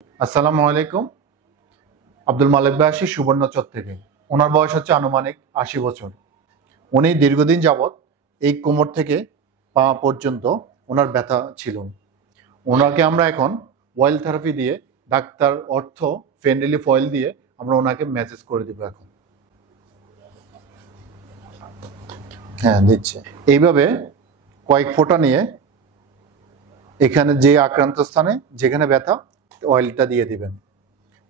আসসালামু আলাইকুম। আব্দুল মালিক ভাই আসি সুবর্ণচর থেকে। ওনার বয়স হচ্ছে আনুমানিক ৮০ বছর। উনি দীর্ঘদিন যাবৎ এই কোমর থেকে পা পর্যন্ত ওনার ব্যথা ছিল। ওনাকে আমরা এখন অয়েল থেরাপি দিয়ে, ডাক্তার অর্থ ফেন রিলিফ অয়েল দিয়ে আমরা ওনাকে ম্যাসেজ করে দিব এখন। হ্যাঁ, দিচ্ছে। এইভাবে কয়েক ফোঁটা নিয়ে এখানে যে আক্রান্ত স্থানে যেখানে ব্যথা, অয়েলটা দিয়ে দিবেন।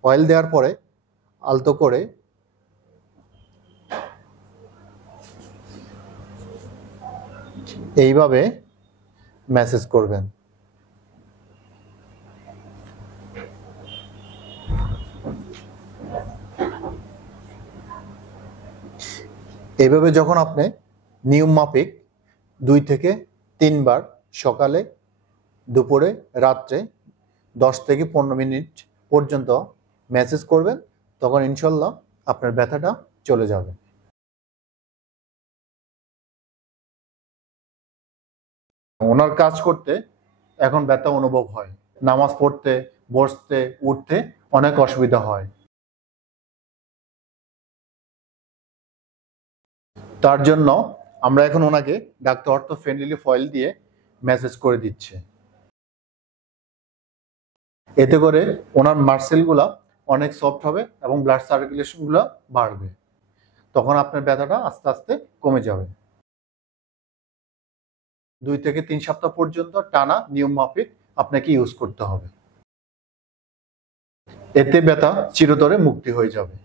অয়েল দেওয়ার পরে আলতো করে এইভাবে ম্যাসেজ করবেন। এইভাবে যখন আপনি নিয়ম মাফিক 2 থেকে 3 বার সকালে, দুপুরে, রাত্রে 10 থেকে 15 মিনিট পর্যন্ত ম্যাসেজ করবেন, তখন ইনশাল্লাহ আপনার ব্যথাটা চলে যাবে। ওনার কাজ করতে এখন ব্যথা অনুভব হয়। নামাজ পড়তে, বসতে, উঠতে অনেক অসুবিধা হয়। তার জন্য আমরা এখন ওনাকে ডাক্তার অর্থ ফেন রিলিফ অয়েল দিয়ে ম্যাসেজ করে দিচ্ছে। এতে করে ওনার মাসেলগুলা অনেক সফট হবে এবং ব্লাড সার্কুলেশনগুলো বাড়বে। তখন আপনার ব্যথাটা আস্তে আস্তে কমে যাবে। 2 থেকে 3 সপ্তাহ পর্যন্ত টানা নিয়ম মাফিক আপনাকে ইউজ করতে হবে। এতে ব্যথা চিরতরে মুক্তি হয়ে যাবে।